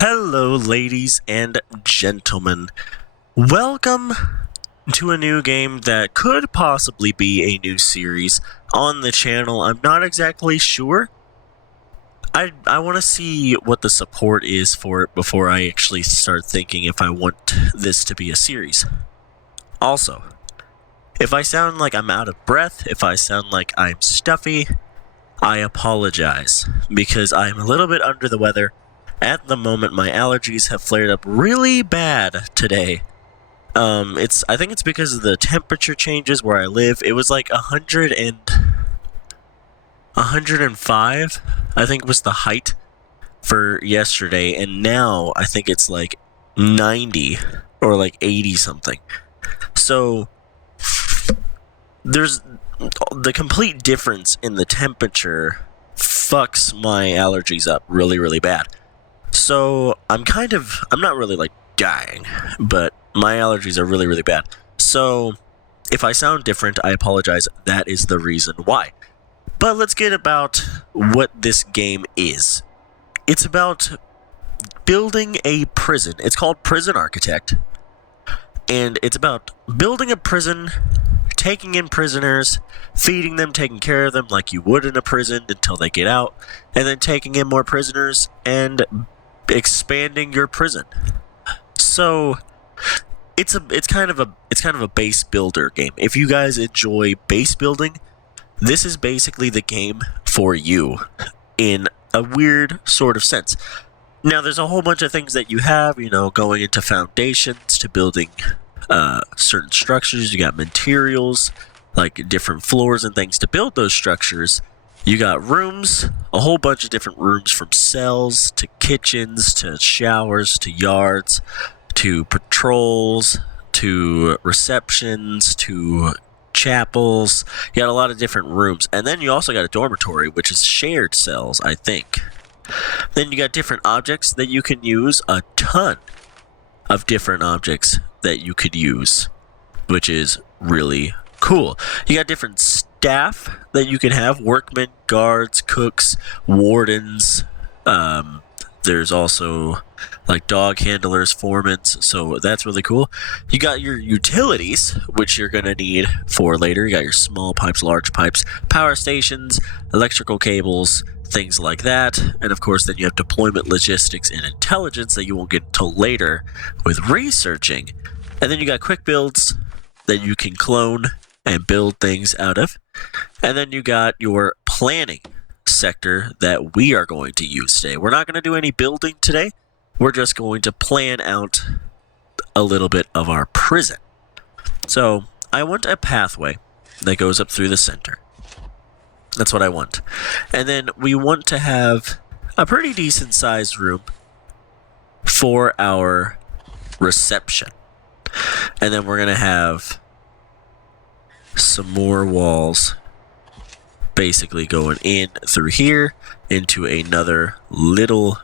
Hello, ladies and gentlemen. Welcome to a new game that could possibly be a new series on the channel. I'm not exactly sure. I want to see what the support is for it before I actually start thinking if I want this to be a series. Also, if I sound like I'm out of breath, if I sound like I'm stuffy, I apologize because I'm a little bit under the weather. At the moment, my allergies have flared up really bad today. I think it's because of the temperature changes where I live. It was like 105, I think was the height for yesterday, and now I think it's like 90 or like 80 something. So there's the complete difference in the temperature fucks my allergies up really, really bad. So I'm not really like dying, but my allergies are really, really bad. So if I sound different, I apologize. That is the reason why. But let's get about what this game is. It's about building a prison. It's called Prison Architect. And it's about building a prison, taking in prisoners, feeding them, taking care of them like you would in a prison until they get out, and then taking in more prisoners and expanding your prison. So it's kind of a base builder game. If you guys enjoy base building, this is basically the game for you in a weird sort of sense. Now there's a whole bunch of things that you have, going into foundations to building certain structures. You got materials like different floors and things to build those structures. You got rooms, a whole bunch of different rooms, from cells to kitchens to showers to yards to patrols to receptions to chapels. You got a lot of different rooms. And then you also got a dormitory, which is shared cells, I think. Then you got different objects that you can use, a ton of different objects that you could use, which is really cool. You got different staff that you can have: workmen, guards, cooks, wardens. There's also like dog handlers, foremen, so that's really cool. You got your utilities, which you're going to need for later. You got your small pipes, large pipes, power stations, electrical cables, things like that. And of course, then you have deployment, logistics, and intelligence that you won't get until later with researching. And then you got quick builds that you can clone and build things out of. And then you got your planning sector that we are going to use today. We're not going to do any building today. We're just going to plan out a little bit of our prison. So I want a pathway that goes up through the center. That's what I want. And then we want to have a pretty decent sized room for our reception. And then we're going to have some more walls basically going in through here into another little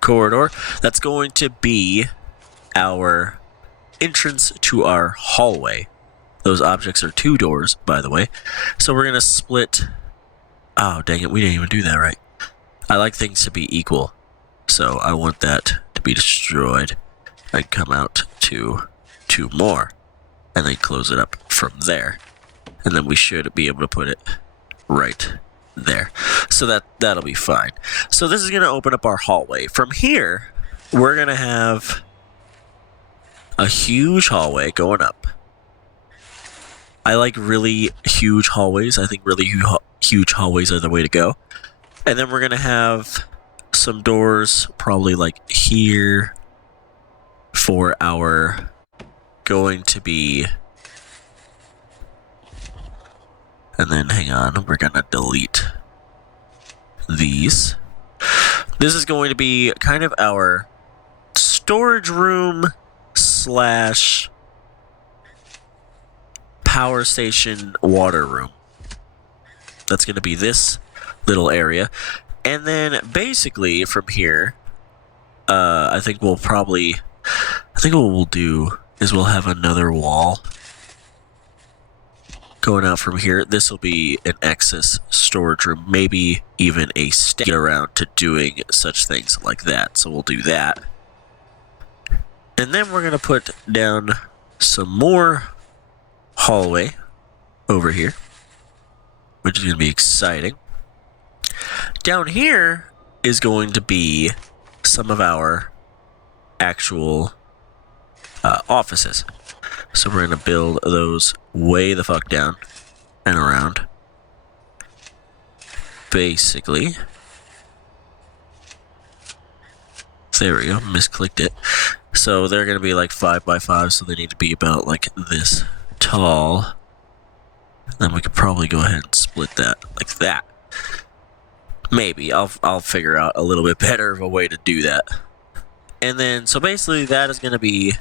corridor. That's going to be our entrance to our hallway. Those objects are 2 doors, by the way. So we're going to split. Oh, dang it. We didn't even do that right. I like things to be equal. So I want that to be destroyed and come out to 2 more. And then close it up from there. And then we should be able to put it right there. So that'll be fine. So this is going to open up our hallway. From here, we're going to have a huge hallway going up. I like really huge hallways. I think really huge hallways are the way to go. And then we're going to have some doors probably like here for our going to be. And then hang on, we're going to delete these. This is going to be kind of our storage room / power station water room. That's going to be this little area. And then basically from here, I think what we'll do is we'll have another wall going out from here. This will be an excess storage room, maybe even a stay around to doing such things like that. So we'll do that. And then we're going to put down some more hallway over here, which is going to be exciting. Down here is going to be some of our actual offices. So we're going to build those way the fuck down and around. Basically. There we go, misclicked it. So they're going to be like 5 by 5, so they need to be about like this tall. Then we could probably go ahead and split that like that. Maybe. I'll figure out a little bit better of a way to do that. And then, so basically that is going to be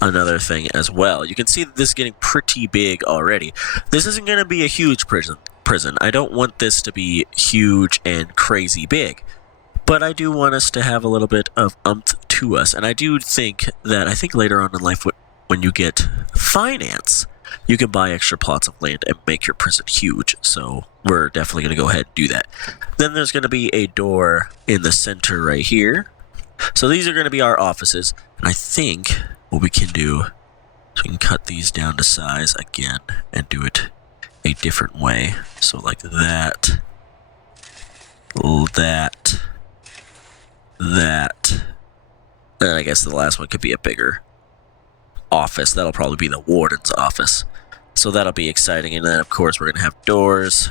another thing as well. You can see that this is getting pretty big already. This isn't going to be a huge prison. I don't want this to be huge and crazy big. But I do want us to have a little bit of umph to us. And I do think that, I think later on in life, when you get finance, you can buy extra plots of land and make your prison huge. So we're definitely going to go ahead and do that. Then there's going to be a door in the center right here. So these are going to be our offices. And I think what we can do is we can cut these down to size again and do it a different way. So like that. That. And I guess the last one could be a bigger office. That'll probably be the warden's office. So that'll be exciting. And then, of course, we're going to have doors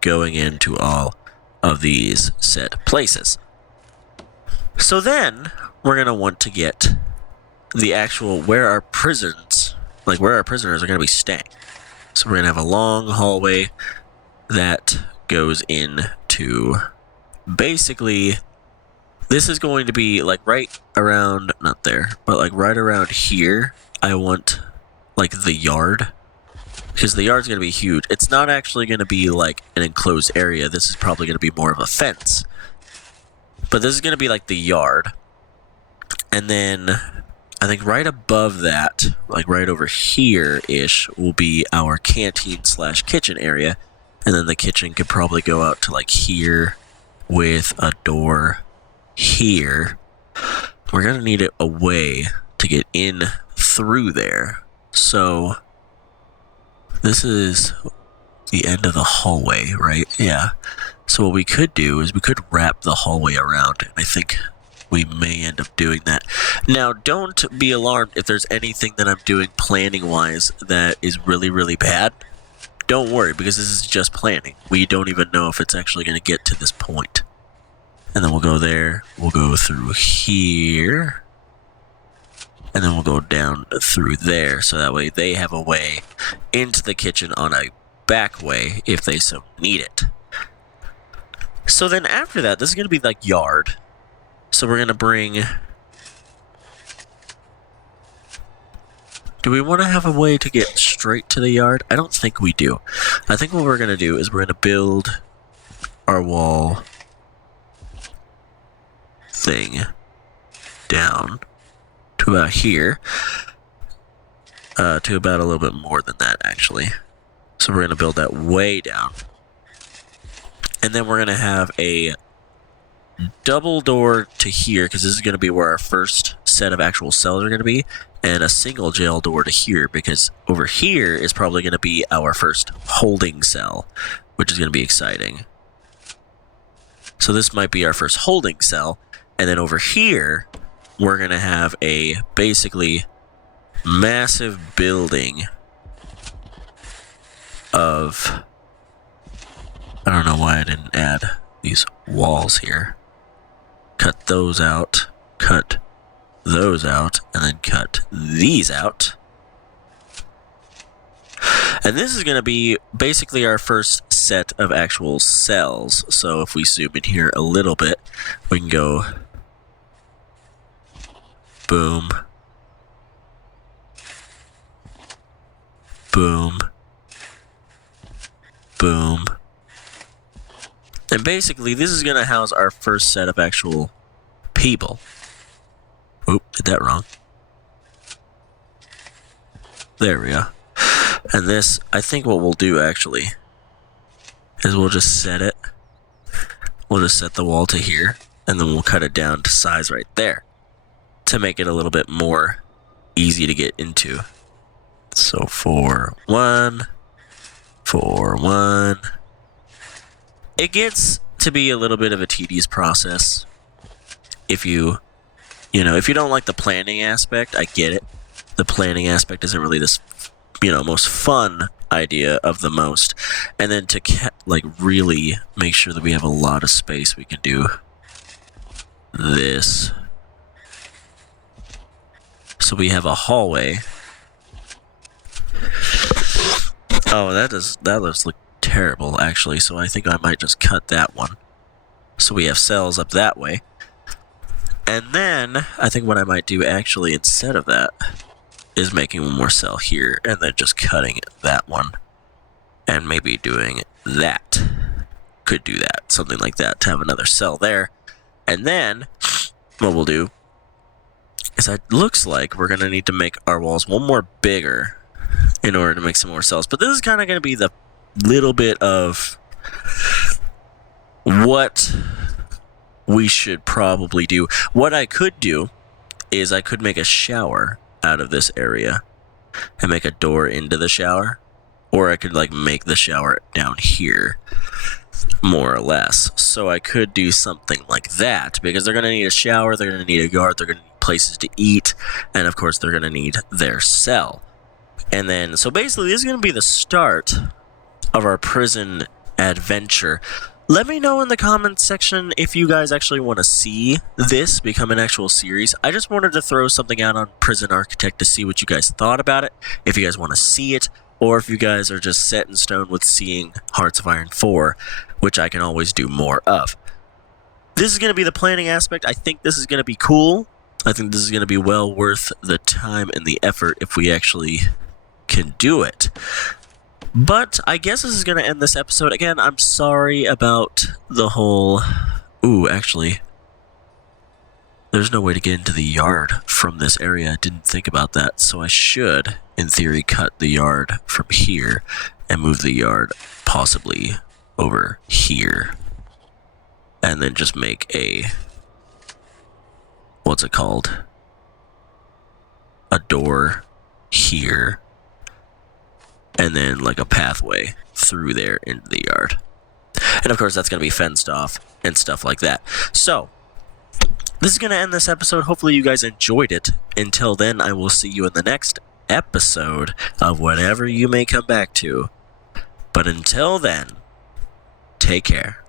going into all of these said places. So then, we're going to want to get the actual, where our prisoners are going to be staying. So we're going to have a long hallway that goes into, basically, this is going to be like right around, not there, but like right around here. I want like the yard, because the yard's going to be huge. It's not actually going to be like an enclosed area. This is probably going to be more of a fence. But this is going to be like the yard. And then I think right above that, like right over here-ish, will be our canteen/kitchen area. And then the kitchen could probably go out to like here with a door here. We're going to need a way to get in through there. So this is the end of the hallway, right? Yeah. So what we could do is we could wrap the hallway around. And I think we may end up doing that. Now, don't be alarmed if there's anything that I'm doing planning-wise that is really, really bad. Don't worry, because this is just planning. We don't even know if it's actually going to get to this point. And then we'll go there. We'll go through here. And then we'll go down through there. So that way they have a way into the kitchen on a back way if they so need it. So then after that, this is going to be like yard. So we're going to bring... Do we want to have a way to get straight to the yard? I don't think we do. I think what we're going to do is we're going to build our wall thing down to about here. To about a little bit more than that, actually. So we're going to build that way down. And then we're going to have a double door to here, because this is going to be where our first set of actual cells are going to be, and a single jail door to here, because over here is probably going to be our first holding cell, which is going to be exciting. So this might be our first holding cell, and then over here, we're going to have a basically massive building of... I don't know why I didn't add these walls here. Cut those out, cut those out, and then cut these out. And this is going to be basically our first set of actual cells. So if we zoom in here a little bit, we can go boom, boom, boom. And basically, this is going to house our first set of actual people. Oop, did that wrong. There we go. And this, I think what we'll do actually, is we'll just set it. We'll just set the wall to here, and then we'll cut it down to size right there. to make it a little bit more easy to get into. So 4, 1, 4, 1. It gets to be a little bit of a tedious process. If you don't like the planning aspect, I get it. The planning aspect isn't really this, most fun idea of the most. And then to really make sure that we have a lot of space, we can do this. So we have a hallway. Oh, that looks like terrible, actually. So I think I might just cut that one. So we have cells up that way. And then I think what I might do actually instead of that is making one more cell here and then just cutting that one. And maybe doing that. Could do that. Something like that to have another cell there. And then what we'll do is it looks like we're going to need to make our walls one more bigger in order to make some more cells. But this is kind of going to be the little bit of what we should probably do. What I could do is I could make a shower out of this area and make a door into the shower. Or I could make the shower down here, more or less. So I could do something like that, because they're going to need a shower, they're going to need a yard, they're going to need places to eat, and of course they're going to need their cell. And then, so basically this is going to be the start of our prison adventure. Let me know in the comments section if you guys actually want to see this become an actual series. I just wanted to throw something out on Prison Architect to see what you guys thought about it, if you guys want to see it, or if you guys are just set in stone with seeing Hearts of Iron 4, which I can always do more of. This is going to be the planning aspect. I think this is going to be cool. I think this is going to be well worth the time and the effort if we actually can do it. But I guess this is going to end this episode. Again, I'm sorry about the whole... Ooh, actually, there's no way to get into the yard from this area. I didn't think about that. So I should, in theory, cut the yard from here and move the yard possibly over here. And then just make a... what's it called? A door here. And then a pathway through there into the yard. And of course that's going to be fenced off and stuff like that. So, this is going to end this episode. Hopefully you guys enjoyed it. Until then, I will see you in the next episode of whatever you may come back to. But until then, take care.